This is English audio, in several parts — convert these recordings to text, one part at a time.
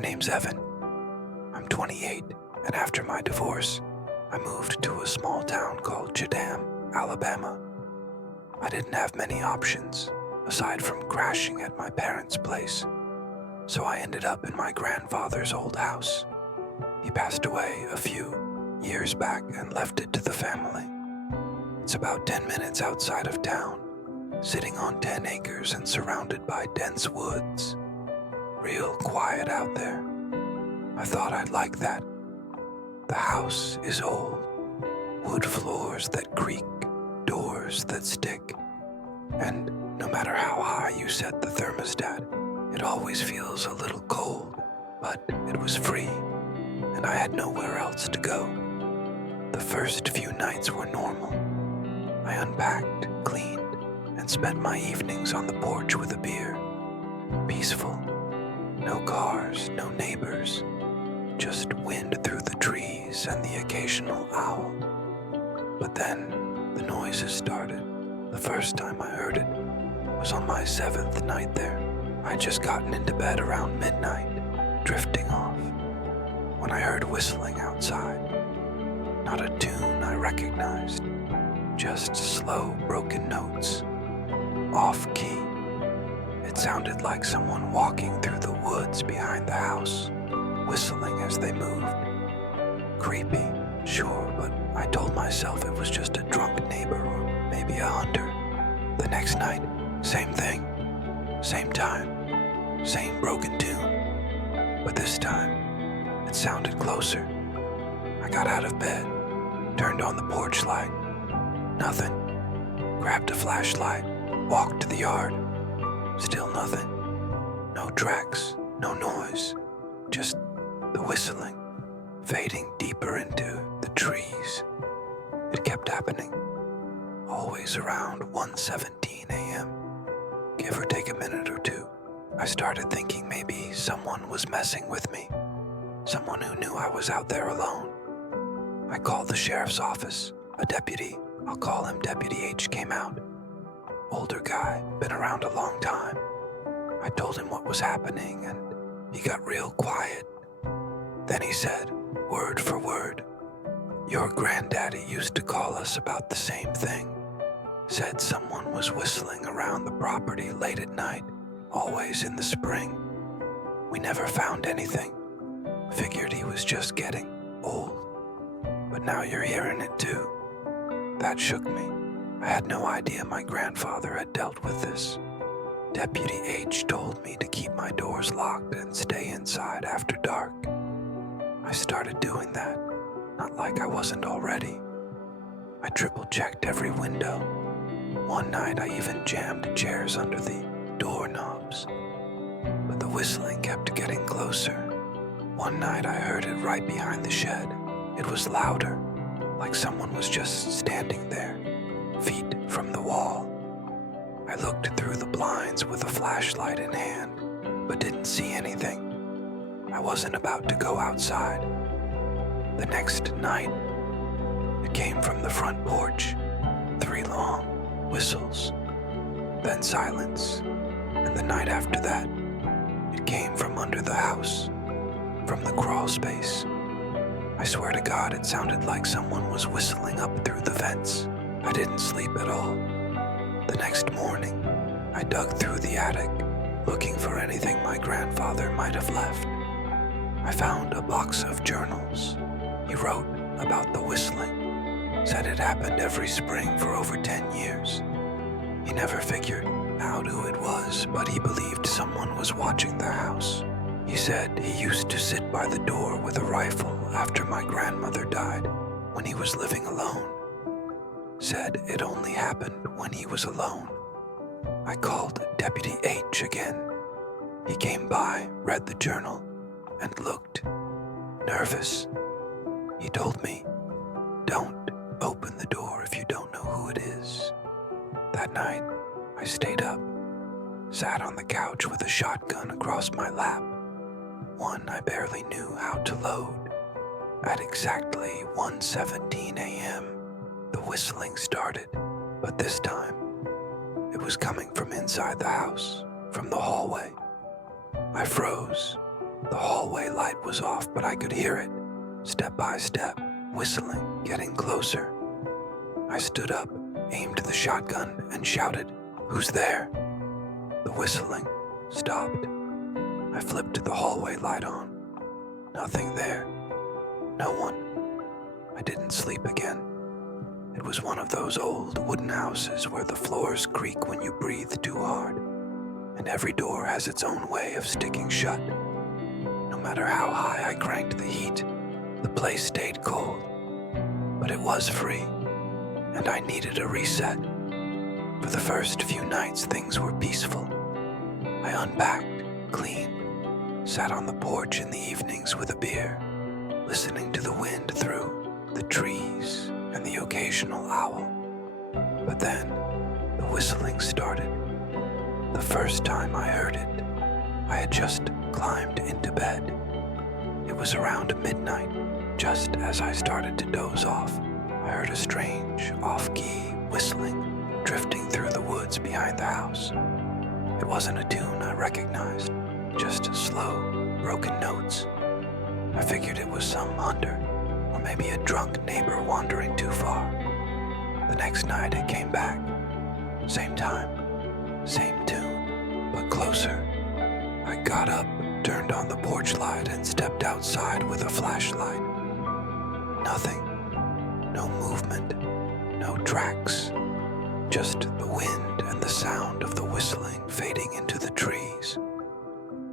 name's Evan. I'm 28, and after my divorce, I moved to a small town called Chadam, Alabama. I didn't have many options, aside from crashing at my parents' place, so I ended up in my grandfather's old house. He passed away a few years back and left it to the family. It's about 10 minutes outside of town, sitting on 10 acres and surrounded by dense woods. Real quiet out there. I thought I'd like that. The house is old, wood floors that creak, doors that stick, and no matter how high you set the thermostat, it always feels a little cold, but it was free, and I had nowhere else to go. The first few nights were normal. I unpacked, cleaned, and spent my evenings on the porch with a beer. Peaceful. No cars, no neighbors, just wind through the trees and the occasional owl. But then the noises started. The first time I heard it was on my 7th night there. I'd just gotten into bed around midnight, drifting off, when I heard whistling outside. Not a tune I recognized, just slow, broken notes, off-key. It sounded like someone walking through the woods behind the house, whistling as they moved. Creepy, sure, but I told myself it was just a drunk neighbor or maybe a hunter. The next night, same thing, same time, same broken tune. But this time, it sounded closer. I got out of bed, turned on the porch light. Nothing. Grabbed a flashlight, walked to the yard. Still nothing. No tracks, no noise, just the whistling, fading deeper into the trees. It kept happening, always around 1:17 a.m., give or take a minute or two. I started thinking maybe someone was messing with me, someone who knew I was out there alone. I called the sheriff's office. A deputy, I'll call him Deputy H, came out. Older guy, been around a long time. I told him what was happening and he got real quiet. Then he said, word for word, "Your granddaddy used to call us about the same thing. Said someone was whistling around the property late at night, always in the spring. We never found anything. Figured he was just getting old. But now you're hearing it too." That shook me. I had no idea my grandfather had dealt with this. Deputy H told me to keep my doors locked and stay inside after dark. I started doing that, not like I wasn't already. I triple-checked every window. One night I even jammed chairs under the doorknobs. But the whistling kept getting closer. One night I heard it right behind the shed. It was louder, like someone was just standing there, feet from the wall. I looked through the blinds with a flashlight in hand, but didn't see anything. I wasn't about to go outside. The next night, it came from the front porch, 3 long whistles, then silence, and the night after that, it came from under the house, from the crawl space. I swear to God, it sounded like someone was whistling up through the vents. I didn't sleep at all. The next morning, I dug through the attic, looking for anything my grandfather might have left. I found a box of journals. He wrote about the whistling, said it happened every spring for over 10 years. He never figured out who it was, but he believed someone was watching the house. He said he used to sit by the door with a rifle after my grandmother died when he was living alone. Said it only happened when he was alone. I called Deputy H again. He came by, read the journal, and looked nervous. He told me, "Don't open the door if you don't know who it is." That night, I stayed up, sat on the couch with a shotgun across my lap, one I barely knew how to load. At exactly 1:17 a.m., the whistling started, but this time, it was coming from inside the house, from the hallway. I froze, The hallway light was off, but I could hear it, step by step, whistling, getting closer. I stood up, aimed the shotgun, and shouted, "Who's there?" The whistling stopped. I flipped the hallway light on. Nothing there. No one. I didn't sleep again. It was one of those old wooden houses where the floors creak when you breathe too hard, and every door has its own way of sticking shut. No matter how high I cranked the heat, the place stayed cold. But it was free, and I needed a reset. For the first few nights, things were peaceful. I unpacked, cleaned, sat on the porch in the evenings with a beer, listening to the wind through the trees and the occasional owl. But then, the whistling started. The first time I heard it, I had just climbed into bed. It was around midnight. Just as I started to doze off, I heard a strange, off-key whistling drifting through the woods behind the house. It wasn't a tune I recognized, just slow, broken notes. I figured it was some hunter, or maybe a drunk neighbor wandering too far. The next night it came back. Same time, same tune, but closer. I got up, turned on the porch light, and stepped outside with a flashlight. Nothing. No movement. No tracks. Just the wind and the sound of the whistling fading into the trees.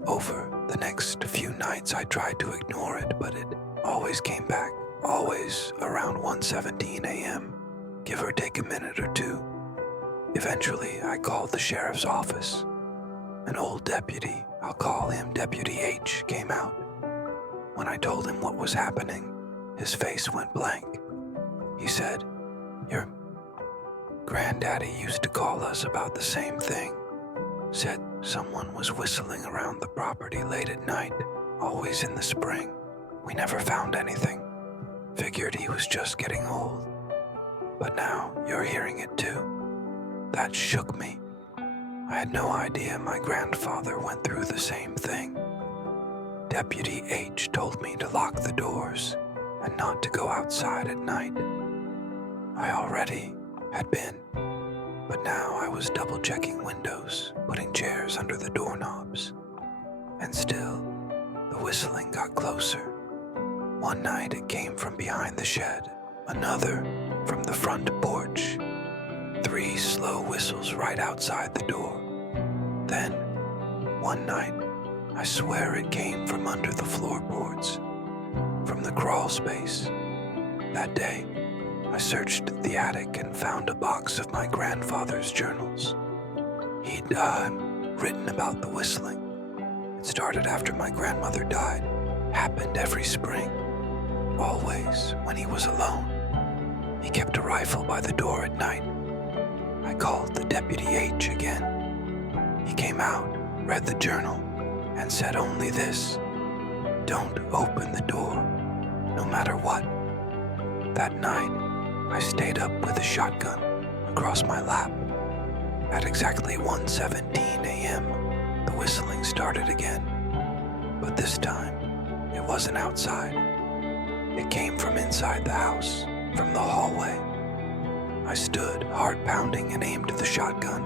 Over the next few nights I tried to ignore it, but it always came back. Always around 1:17 a.m., give or take a minute or two. Eventually, I called the sheriff's office. An old deputy, I'll call him Deputy H, came out. When I told him what was happening, his face went blank. He said, "Your granddaddy used to call us about the same thing. Said someone was whistling around the property late at night, always in the spring. We never found anything. Figured he was just getting old. But now you're hearing it too." That shook me. I had no idea my grandfather went through the same thing. Deputy H told me to lock the doors and not to go outside at night. I already had been, but now I was double-checking windows, putting chairs under the doorknobs. And still, the whistling got closer. One night it came from behind the shed, another from the front porch. 3 slow whistles right outside the door. Then, one night, I swear it came from under the floorboards, from the crawl space. That day, I searched the attic and found a box of my grandfather's journals. He'd written about the whistling. It started after my grandmother died, happened every spring, always when he was alone. He kept a rifle by the door at night. I called the Deputy H again. He came out, read the journal, and said only this: "Don't open the door, no matter what." That night, I stayed up with a shotgun across my lap. At exactly 1:17 a.m., the whistling started again. But this time, it wasn't outside. It came from inside the house, from the hallway. I stood, heart pounding, and aimed the shotgun.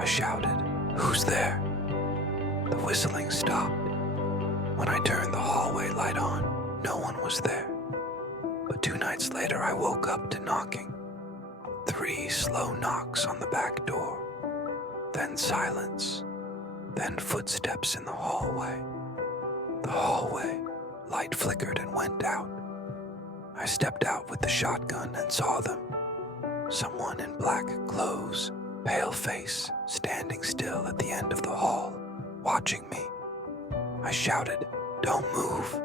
I shouted, "Who's there?" The whistling stopped. When I turned the hallway light on, no one was there. But 2 nights later, I woke up to knocking. 3 slow knocks on the back door. Then silence. Then footsteps in the hallway. The hallway, light flickered and went out. I stepped out with the shotgun and saw them. Someone in black clothes, pale face, standing still at the end of the hall, watching me. I shouted, "Don't move."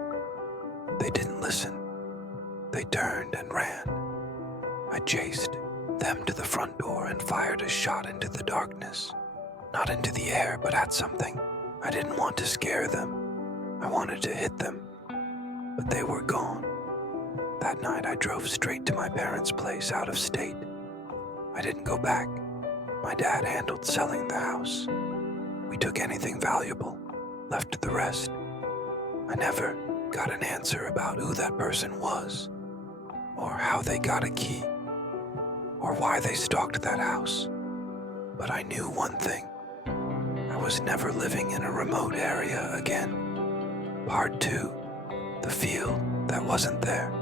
They didn't listen. They turned and ran. I chased them to the front door and fired a shot into the darkness. Not into the air, but at something. I didn't want to scare them. I wanted to hit them. But they were gone. That night I drove straight to my parents' place out of state. I didn't go back. My dad handled selling the house. We took anything valuable, left the rest. I never got an answer about who that person was, or how they got a key, or why they stalked that house. But I knew one thing. I was never living in a remote area again. Part 2, the field that wasn't there.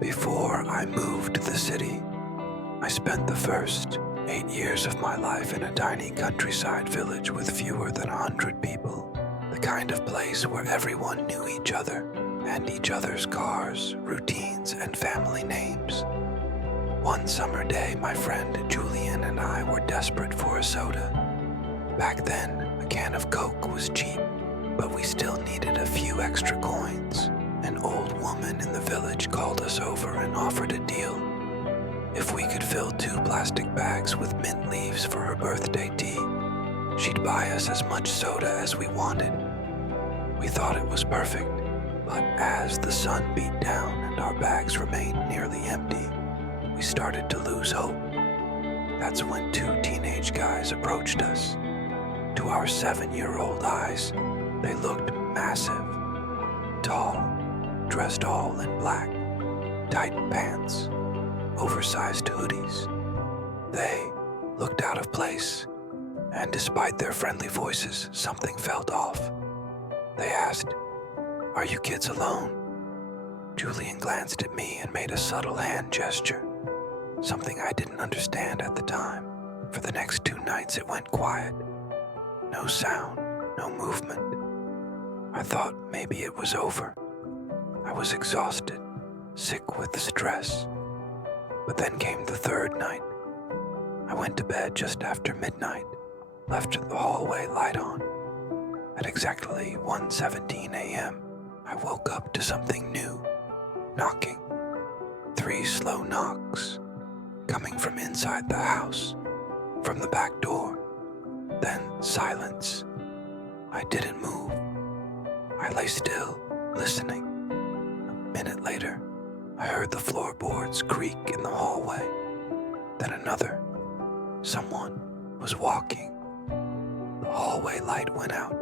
Before I moved to the city, I spent the first 8 years of my life in a tiny countryside village with fewer than 100 people. The kind of place where everyone knew each other and each other's cars, routines, and family names. One summer day, my friend Julian and I were desperate for a soda. Back then, a can of Coke was cheap, but we still needed a few extra coins. An old woman in the village called us over and offered a deal. If we could fill 2 plastic bags with mint leaves for her birthday tea, she'd buy us as much soda as we wanted. We thought it was perfect, but as the sun beat down and our bags remained nearly empty, we started to lose hope. That's when 2 teenage guys approached us. To our 7-year-old eyes, they looked massive, tall, dressed all in black, tight pants, oversized hoodies. They looked out of place, and despite their friendly voices, something felt off. They asked, "Are you kids alone?" Julian glanced at me and made a subtle hand gesture, something I didn't understand at the time. For the next 2 nights it went quiet. No sound, no movement. I thought maybe it was over. I was exhausted, sick with stress. But then came the 3rd night. I went to bed just after midnight, left the hallway light on. At exactly 1:17 a.m., I woke up to something new, knocking. 3 slow knocks, coming from inside the house, from the back door. Then silence. I didn't move. I lay still, listening. A minute later, I heard the floorboards creak in the hallway. Then another. Someone was walking. The hallway light went out.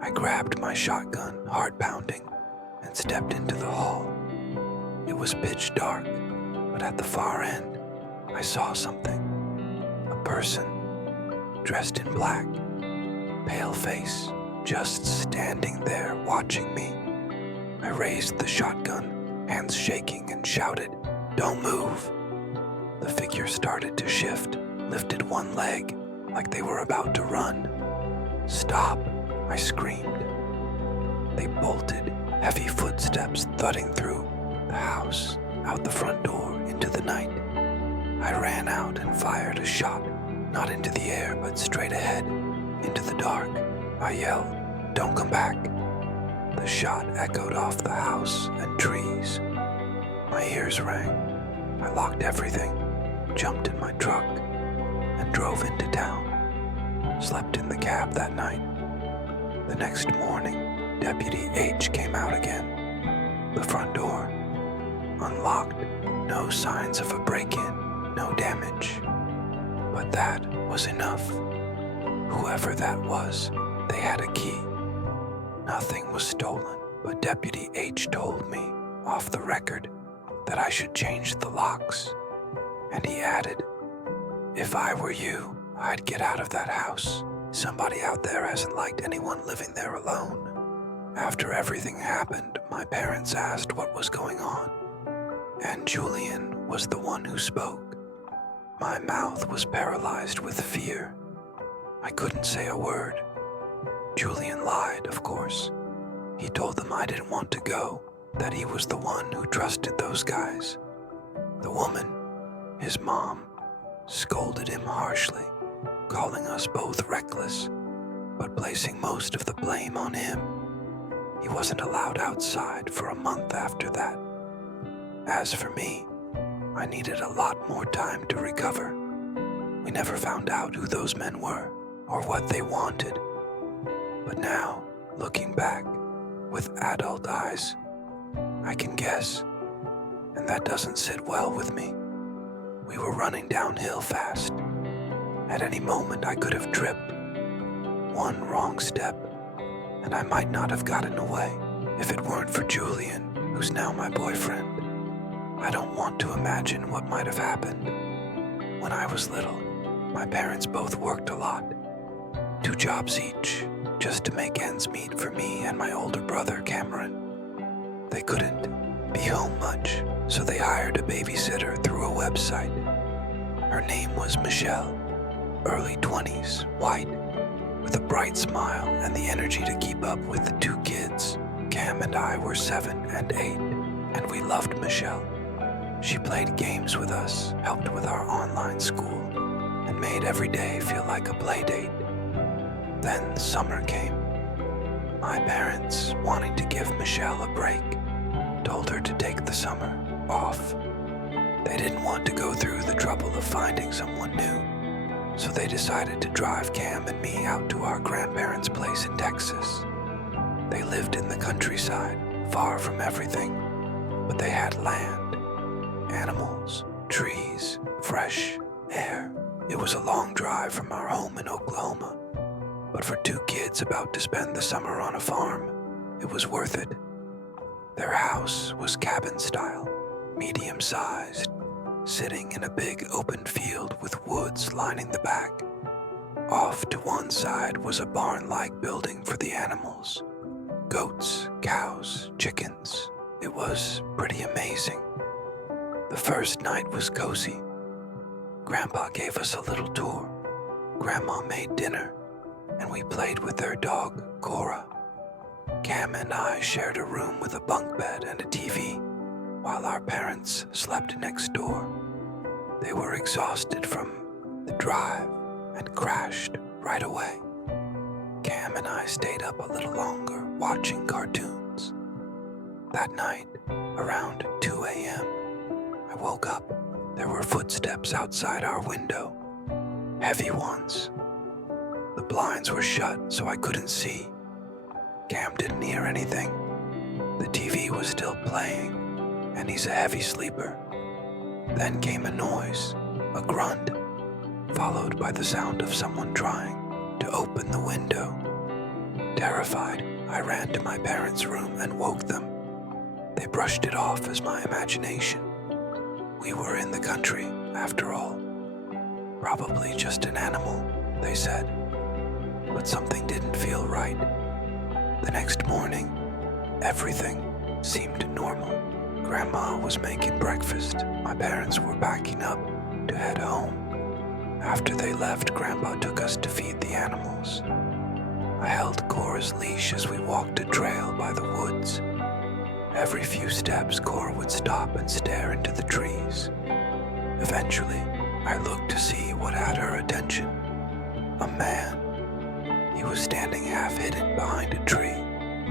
I grabbed my shotgun, heart pounding, and stepped into the hall. It was pitch dark, but at the far end, I saw something. A person, dressed in black, pale face, just standing there watching me. I raised the shotgun, hands shaking, and shouted, "Don't move!" The figure started to shift, lifted one leg, like they were about to run. "Stop!" I screamed. They bolted, heavy footsteps thudding through the house, out the front door, into the night. I ran out and fired a shot, not into the air, but straight ahead, into the dark. I yelled, "Don't come back!" The shot echoed off the house and trees. My ears rang. I locked everything, jumped in my truck, and drove into town. Slept in the cab that night. The next morning, Deputy H came out again. The front door, unlocked, no signs of a break-in, no damage. But that was enough. Whoever that was, they had a key. Nothing was stolen, but Deputy H told me, off the record, that I should change the locks. And he added, "If I were you, I'd get out of that house. Somebody out there hasn't liked anyone living there alone." After everything happened, my parents asked what was going on, and Julian was the one who spoke. My mouth was paralyzed with fear. I couldn't say a word. Julian lied, of course. He told them I didn't want to go, that he was the one who trusted those guys. The woman, his mom, scolded him harshly, calling us both reckless, but placing most of the blame on him. He wasn't allowed outside for a month after that. As for me, I needed a lot more time to recover. We never found out who those men were or what they wanted. But now, looking back, with adult eyes, I can guess, and that doesn't sit well with me. We were running downhill fast. At any moment I could have tripped. One wrong step, and I might not have gotten away if it weren't for Julian, who's now my boyfriend. I don't want to imagine what might have happened. When I was little, my parents both worked a lot, 2 jobs each, just to make ends meet for me and my older brother, Cameron. They couldn't be home much, so they hired a babysitter through a website. Her name was Michelle, early 20s, white, with a bright smile and the energy to keep up with the 2 kids. Cam and I were 7 and 8, and we loved Michelle. She played games with us, helped with our online school, and made every day feel like a play date. Then summer came. My parents, wanting to give Michelle a break, told her to take the summer off. They didn't want to go through the trouble of finding someone new, so they decided to drive Cam and me out to our grandparents' place in Texas. They lived in the countryside, far from everything, but they had land, animals, trees, fresh air. It was a long drive from our home in Oklahoma, but for 2 kids about to spend the summer on a farm, it was worth it. Their house was cabin-style, medium-sized, sitting in a big open field with woods lining the back. Off to one side was a barn-like building for the animals. Goats, cows, chickens. It was pretty amazing. The first night was cozy. Grandpa gave us a little tour. Grandma made dinner, and we played with their dog, Cora. Cam and I shared a room with a bunk bed and a TV, while our parents slept next door. They were exhausted from the drive and crashed right away. Cam and I stayed up a little longer watching cartoons. That night, around 2 a.m., I woke up. There were footsteps outside our window, heavy ones. The blinds were shut, so I couldn't see. Cam didn't hear anything. The TV was still playing, and he's a heavy sleeper. Then came a noise, a grunt, followed by the sound of someone trying to open the window. Terrified, I ran to my parents' room and woke them. They brushed it off as my imagination. We were in the country, after all. Probably just an animal, they said. But something didn't feel right. The next morning, everything seemed normal. Grandma was making breakfast. My parents were packing up to head home. After they left, Grandpa took us to feed the animals. I held Cora's leash as we walked a trail by the woods. Every few steps, Cora would stop and stare into the trees. Eventually, I looked to see what had her attention. A man. He was standing half-hidden behind a tree,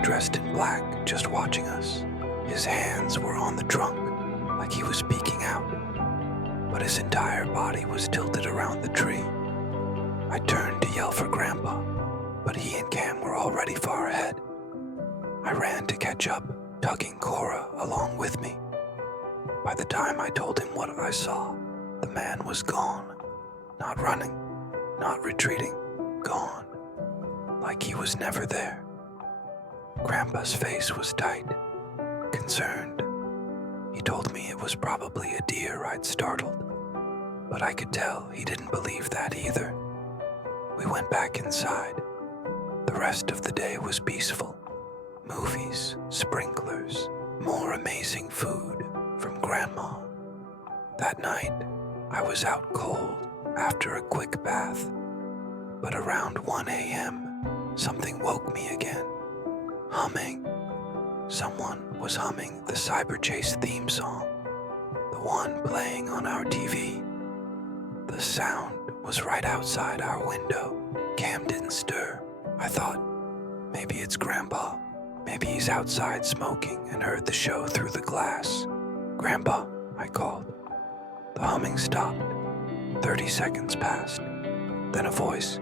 dressed in black, just watching us. His hands were on the trunk, like he was peeking out, but his entire body was tilted around the tree. I turned to yell for Grandpa, but he and Cam were already far ahead. I ran to catch up, tugging Cora along with me. By the time I told him what I saw, the man was gone. Not running, not retreating, gone. Like he was never there. Grandpa's face was tight, concerned. He told me it was probably a deer I'd startled, but I could tell he didn't believe that either. We went back inside. The rest of the day was peaceful. Movies, sprinklers, more amazing food from Grandma. That night, I was out cold after a quick bath, but around 1 a.m., something woke me again. Humming. Someone was humming the Cyber Chase theme song, the one playing on our TV. The sound was right outside our window. Cam didn't stir. I thought, maybe it's Grandpa. Maybe he's outside smoking and heard the show through the glass. Grandpa, I called. The humming stopped. 30 seconds passed. Then a voice.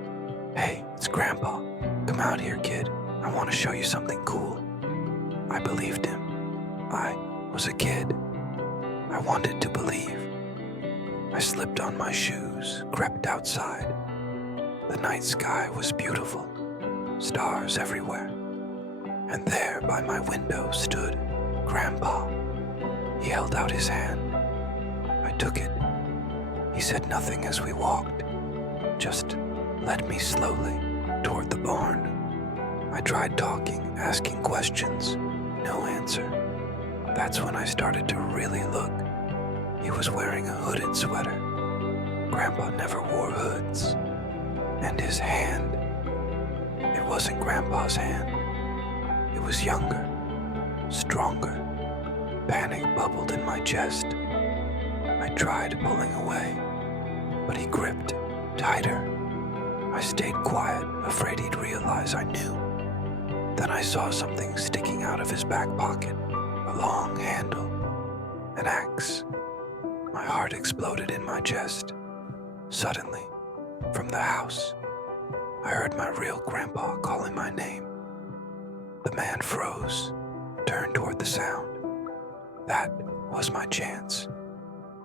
Hey, it's Grandpa. Come out here, kid. I want to show you something cool. I believed him. I was a kid. I wanted to believe. I slipped on my shoes, crept outside. The night sky was beautiful. Stars everywhere. And there by my window stood Grandpa. He held out his hand. I took it. He said nothing as we walked, just led me slowly toward the barn. I tried talking, asking questions. No answer. That's when I started to really look. He was wearing a hooded sweater. Grandpa never wore hoods. And his hand, it wasn't Grandpa's hand. It was younger, stronger. Panic bubbled in my chest. I tried pulling away, but he gripped tighter. I stayed quiet, afraid he'd realize I knew. Then I saw something sticking out of his back pocket, a long handle, an axe. My heart exploded in my chest. Suddenly, from the house, I heard my real grandpa calling my name. The man froze, turned toward the sound. That was my chance.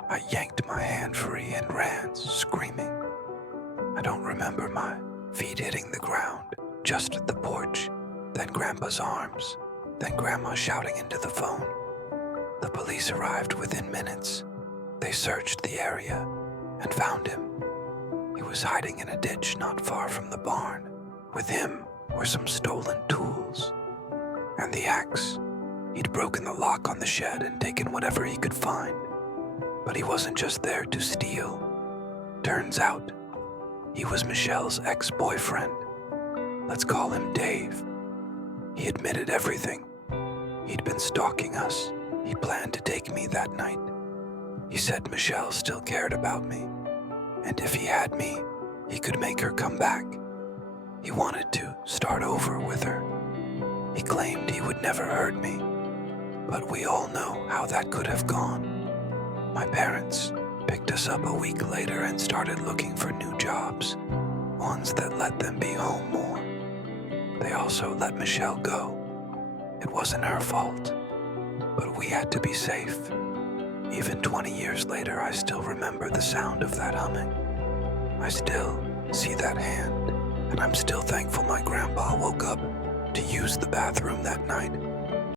I yanked my hand free and ran, screaming. I don't remember my feet hitting the ground, just at the porch, then Grandpa's arms, then Grandma shouting into the phone. The police arrived within minutes. They searched the area and found him. He was hiding in a ditch not far from the barn. With him were some stolen tools. And the axe. He'd broken the lock on the shed and taken whatever he could find. But he wasn't just there to steal. Turns out, he was Michelle's ex-boyfriend. Let's call him Dave. He admitted everything. He'd been stalking us. He planned to take me that night. He said Michelle still cared about me. And if he had me, he could make her come back. He wanted to start over with her. He claimed he would never hurt me. But we all know how that could have gone. My parents picked us up a week later and started looking for new jobs, ones that let them be home more. They also let Michelle go. It wasn't her fault, but we had to be safe. Even 20 years later, I still remember the sound of that humming. I still see that hand, and I'm still thankful my grandpa woke up to use the bathroom that night.